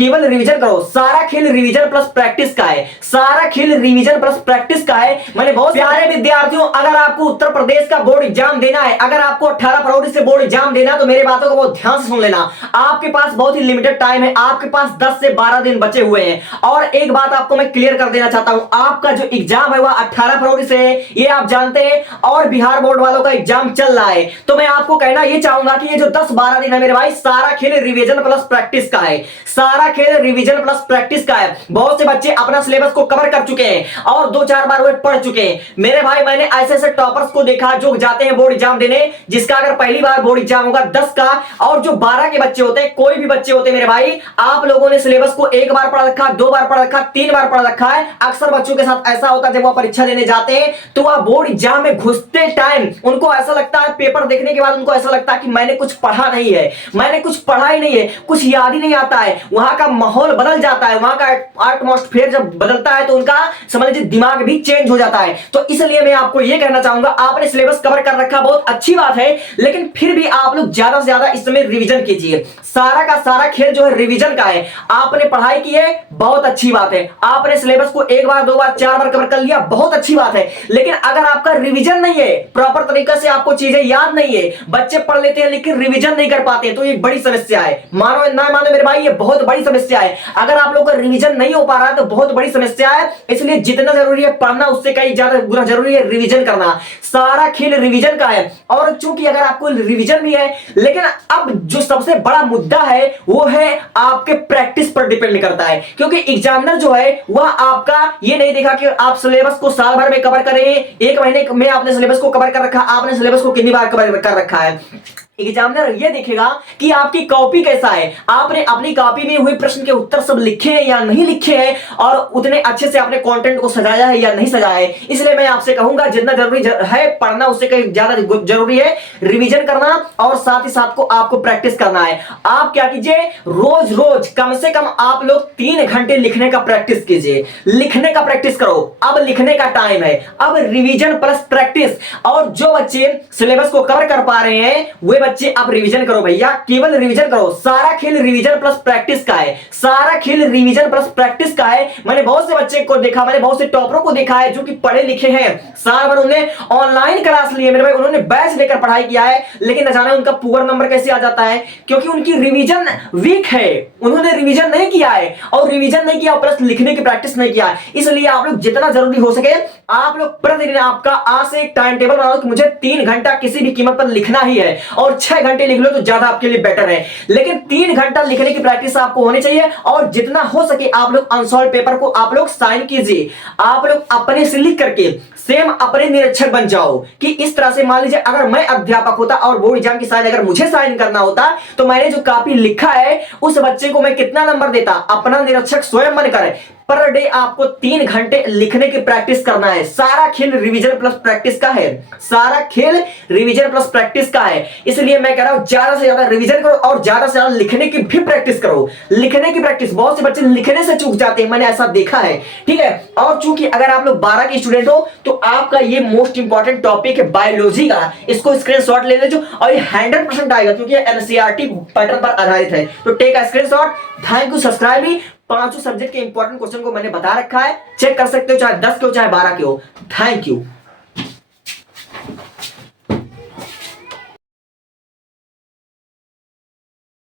केवल रिवीजन करो। सारा खेल रिवीजन प्लस प्रैक्टिस का है, सारा खेल रिवीजन प्लस प्रैक्टिस का है। मैंने बहुत प्यारे विद्यार्थियों, अगर आपको उत्तर प्रदेश का बोर्ड एग्जाम देना है, अगर आपको 18 फरवरी से बोर्ड एग्जाम देना, तो मेरी बातों को बहुत ध्यान से सुन लेना। आपके पास बहुत ही लिमिटेड टाइम है, आपके पास 10 से 12 दिन बचे हुए हैं। और एक बात आपको मैं क्लियर कर देना चाहता हूं, आपका जो एग्जाम है वह 18 फरवरी से है, ये आप जानते हैं, और बिहार बोर्ड वालों का एग्जाम चल रहा है। तो मैं आपको कहना ये चाहूंगा कि ये जो 10-12 दिन है मेरे भाई, सारा खेल रिवीजन प्लस प्रैक्टिस का है, सारा खेल रिवीजन प्लस प्रैक्टिस का है। बहुत से बच्चे अपना सिलेबस को कवर कर चुके हैं और 2-4 बार वे पढ़ चुके हैं। मेरे भाई मैंने ऐसे ऐसे टॉपर्स को देखा जो जाते हैं बोर्ड एग्जाम देने, जिसका अगर पहली बार बोर्ड एग्जाम होगा 10 का, और जो 12 के बच्चे होते हैं, कोई भी बच्चे होते हैं मेरे भाई, आप लोगों ने सिलेबस को 1 बार पढ़ रखा, 2 बार पढ़ रखा, 3 बार पढ़ रखा है। अक्सर बच्चों के साथ ऐसा होता है, जब वो परीक्षा देने जाते हैं तो वह बोर्ड एग्जाम में घुसते टाइम उनको ऐसा लगता है, पेपर देखने के बाद उनको ऐसा लगता है कि मैंने कुछ पढ़ा नहीं है, मैंने कुछ पढ़ा ही नहीं है, कुछ याद ही नहीं आता है। वहां का माहौल बदल जाता है, वहां का एटमॉस्फेयर जब बदलता है तो उनका समझ लीजिए दिमाग भी चेंज हो जाता है। तो इसलिए मैं आपको यह कहना चाहूंगा, आपने सिलेबस कवर कर रखा, बहुत अच्छी बात है, लेकिन फिर भी आप लोग ज्यादा से ज्यादा इस समय रिवीजन कीजिए। सारा का सारा खेल जो है रिवीजन का है। आपने पढ़ाई की है, बहुत अच्छी बात है, आपने सिलेबस को 1 बार 2 बार 4 बार कवर कर लिया, बहुत अच्छी बात है। लेकिन अगर आपका रिवीजन नहीं है, प्रॉपर तरीके से आपको चीजें याद नहीं है, बच्चे पढ़ लेते हैं लेकिन रिवीजन नहीं कर पाते, तो ये बड़ी समस्या है। मानो ना मानो मेरे भाई, ये बहुत बड़ी समस्या है। अगर आप लोग का रिवीजन नहीं हो पा रहा है तो बहुत बड़ी समस्या है। इसलिए जितना जरूरी है पढ़ना, उससे कहीं ज्यादा गुना जरूरी है रिवीजन करना। सारा खेल रिवीजन का है। और चूंकि अगर आपको रिवीजन भी है, लेकिन अब जो सबसे बड़ा मुद्दा है वो है आपके प्रैक्टिस पर डिपेंड करता है। क्योंकि एग्जामिनर जो है वह आपका ये नहीं देखा कि आप सिलेबस को साल भर में कवर करें, 1 महीने में आपने सिलेबस को कवर कर रखा, आपने सिलेबस को कितनी बार कवर कर रखा है। एग्जामिनर ये देखेगा कि आपकी कॉपी कैसा है, आपने अपनी कॉपी में हुए प्रश्न के उत्तर सब लिखे हैं या नहीं लिखे हैं, और उतने अच्छे से आपने कंटेंट को सजाया है या नहीं सजाया है। इसलिए मैं आपसे कहूंगा, जितना जरूरी है पढ़ना, उससे कहीं ज्यादा जरूरी है रिवीजन करना, और साथ ही साथ को आपको प्रैक्टिस करना है। आप क्या कीजिए, रोज रोज कम से कम आप लोग 3 घंटे लिखने का प्रैक्टिस कीजिए, लिखने का प्रैक्टिस करो। अब लिखने का टाइम है, अब रिवीजन प्लस प्रैक्टिस। और जो बच्चे सिलेबस को कवर कर पा रहे हैं वे बच्चे आप रिवीजन करो भैया, केवल रिवीजन करो। सारा खेल रिवीजन प्लस प्रैक्टिस का है, सारा खेल रिवीजन प्लस प्रैक्टिस का है। मैंने बहुत से बच्चे को देखा, मैंने बहुत से टॉपरों को देखा है जो कि पढ़े लिखे हैं, साल भर उन्होंने ऑनलाइन क्लास ली है मेरे भाई, उन्होंने बैच लेकर पढ़ाई किया है, लेकिन न जाने उनका पुअर नंबर कैसे आ जाता है, क्योंकि उनकी रिवीजन वीक है, उन्होंने रिवीजन नहीं किया है, और रिवीजन नहीं किया प्लस लिखने की प्रैक्टिस नहीं किया। इसलिए आप लोग जितना जरूरी हो सके, आप लोग प्रतिदिन आपका आज से एक टाइम टेबल बनाओ कि मुझे 3 घंटा किसी भी कीमत पर लिखना ही है, और 6 घंटे लिख लो तो ज्यादा आपके लिए बेटर है। लेकिन 3 घंटा लिखने की प्रैक्टिस आपको होनी चाहिए, और जितना हो सके आप लोग अनसॉल्व पेपर को आप लोग साइन कीजिए। आप लोग अपने से लिख करके सेम अपने निरीक्षक बन जाओ, कि इस तरह से मान लीजिए अगर मैं अध्यापक होता और बोर्ड एग्जाम की साइन अगर मुझे साइन करना होता, तो मैंने जो कॉपी लिखा है उस बच्चे को मैं कितना नंबर देता, अपना निरीक्षक स्वयं बनकर। पर डे आपको 3 घंटे लिखने की प्रैक्टिस करना है। सारा खेल रिवीजन प्लस प्रैक्टिस का है, सारा खेल रिवीजन प्लस प्रैक्टिस का है। इसलिए मैं कह रहा हूं ज्यादा से ज्यादा रिवीजन करो, और ज्यादा से ज्यादा लिखने की भी प्रैक्टिस करो। लिखने की प्रैक्टिस, बहुत से बच्चे लिखने से चूक जाते हैं, मैंने ऐसा देखा है, ठीक है। और चूंकि अगर आप लोग 12 के स्टूडेंट हो तो आपका ये मोस्ट इंपॉर्टेंट टॉपिक है बायोलॉजी का, इसको स्क्रीनशॉट ले लीजिए, और ये 100% आएगा क्योंकि एनसीईआरटी पैटर्न पर आधारित है। तो take a screenshot. Thank you, subscribe me. 5 subject के इंपॉर्टेंट क्वेश्चन को मैंने बता रखा है, चेक कर सकते हो, चाहे 10 के हो चाहे 12 के हो। Thank you.